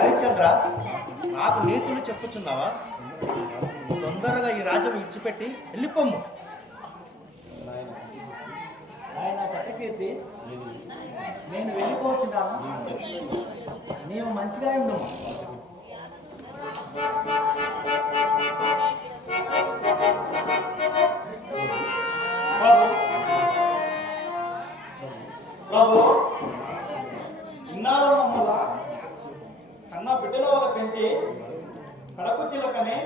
హరిశ్చంద్ర, నాకు నీతులు చెప్పుచున్నావా? తొందరగా ఈ రాజ్యం విడిచిపెట్టి వెళ్ళిపోము. ఆయన సత్యకీర్తి, నేను వెళ్ళిపోతున్నాను. నీవు మంచిగా ఉండు. ప్రభు, ఇన్నాళ్ళు మమ్మల్ని కన్నా బిడ్డల వల్ల పెంచి కడపు చిలకని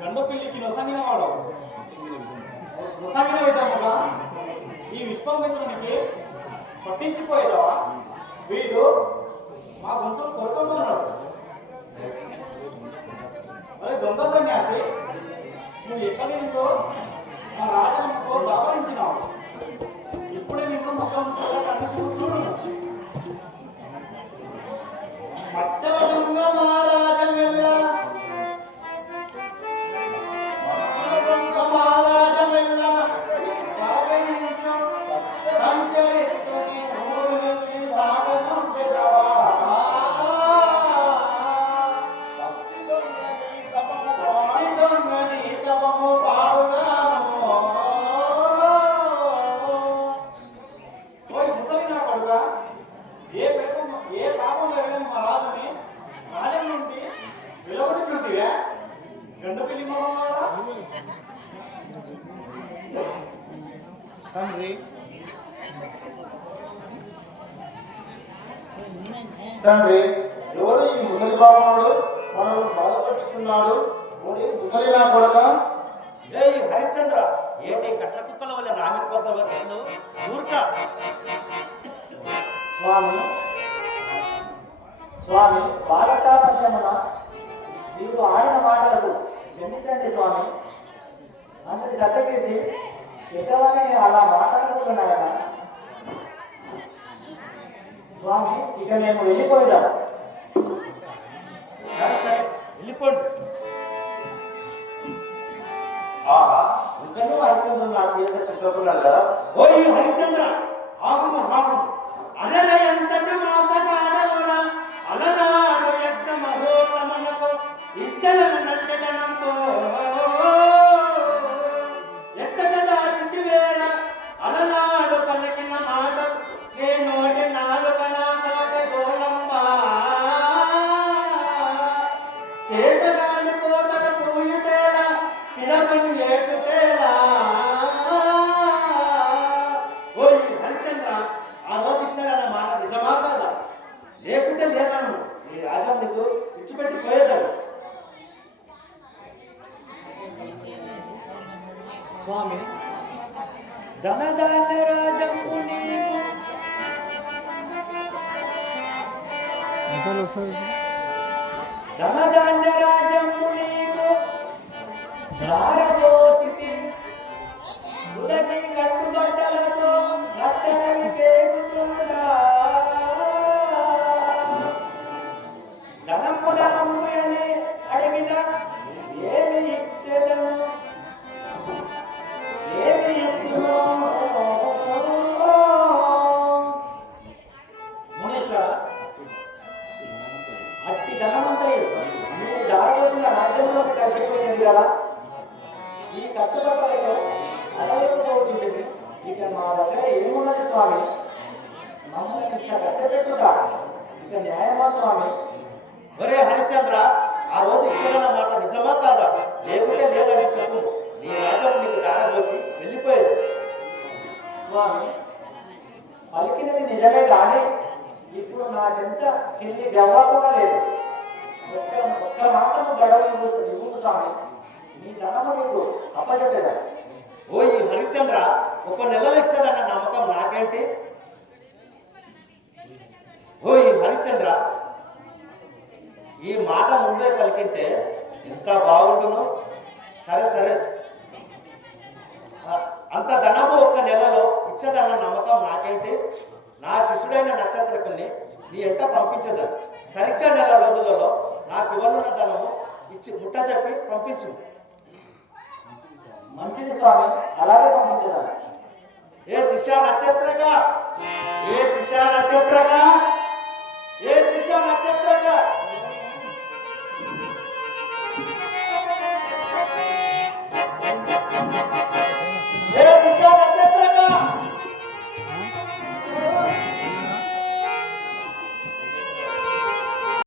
గండు పిల్లికి నొసంగిన వాడు నొసంగిన విధముగా ఈ విశ్వామిత్రునికి పట్టించిపోయేదావా? వీడు మా గొంతులు కొరకమన్నాడు. మరి దొంగ సన్యాసి, నువ్వు ఎక్కడి నుంచో మా రాజంతో దాపరించినావు. ఇప్పుడే నిన్ను మొత్తం చూడు. మచ్చల దొంగ మహారాజ వెళ్ళ తండ్రి, ఎవరు ఈ ముసలి బాబుడు మనల్ని బాధపడుతున్నాడు? ముసలి నా కొడక. హరిశ్చంద్ర, ఏంటి కట్ల కుక్కల వల్ల నామి కోసం ఊరుక. స్వామి బాలకాపంచమున మీరు ఆడిన మాటలకు క్షమించండి స్వామి. అంతటి సత్యకీర్తి యశవాణి అలా మాట్లాడుతున్నాయన స్వామి. ఇక మేము వెళ్ళిపోయాం. వెళ్ళిపోండి. ఇంకనూ హరిశ్చంద్ర నా చేత చెప్పుకున్నాడు కదా. ఓ హరిశ్చంద్ర, ఆగుము ఆగుము. అలల ఎంతటి మాసగాడవురా, అలనాడు యజ్ఞ మహోత్తమనకు ఇచ్చలను నందెదనంబో ఎచ్చట దాచితి వేళ అలనాడు పలికిన మాట ఏ నోటి నాలుక నా కాటి గోలంబా చేతగాని కోతల పూయుటేలా పిలపని ఏటుటేలా. ఓయ్ హరిశ్చంద్ర, ఆ రోజు ఇచ్చాడన్న మాట నిజమా కాదా? లేకుంటే లేదాను ఈ రాజ్యం నీకు ఇచ్చిపెట్టి పోయేదాడు. స్వామి, ధనధాన్య రాజంబు నీకు ధనధాన్య రాజ్యము నీకు ధారపోసితి ఉదకి కట్టుబట్టలతో నష్టమి కేసుకున్నా ధనము ధనము అని అడిగిన ఏమి ఇచ్చేదను ఏమి ఇచ్చును మునీశ్వర అట్టి ధనమంతయు మీరు దారివచ్చిన రాజ్యంలోకి కలిసిపోయింది కదా ఈ కట్టుబట్టలతో అడగకపోతుంది ఇక మా దగ్గర ఏమున్నది స్వామి మమ్మల్ని ఇంత కష్టపెట్టుగా ఇక న్యాయమా స్వామి ఒరే హరిశ్చంద్ర ఆ రోజు ఇచ్చారన్న మాట నిజమా కాదా లేకుంటే లేదని చెప్పు నీ రాజ్యం నీకు దారబోసి వెళ్ళిపోయేది స్వామి పలికినది నిజమే కానీ ఇప్పుడు నా చెంత చిల్లి గవ్వ కూడా లేదు ఒక్క మాసము గడవ ఇవ్వు స్వామి నీ ధనము నీకు అప్పచెప్పేదా ఓ ఈ హరిశ్చంద్ర ఒక నెలలో ఇచ్చేదన్న నమ్మకం నాకేంటి ఓ ఈ హరిశ్చంద్ర ఈ మాట ముందే పలికింటే ఎంత బాగుంటును సరే సరే అంత ధనము ఒక్క నెలలో ఇచ్చేదన్న నమ్మకం నాకేంటి నా శిష్యుడైన నక్షత్రకుని నీ ఎంట పంపించదు సరిగ్గా నెల రోజులలో నాకు ఇవ్వనున్న ధనము ఇచ్చి ముట్ట చెప్పి పంపించు మంచిది స్వామి అలాగే పంపించదా ఏ శిష్య నక్షత్రగా ఏ శిష్య నక్షత్రగా ఏ శిష్య నక్షత్రగా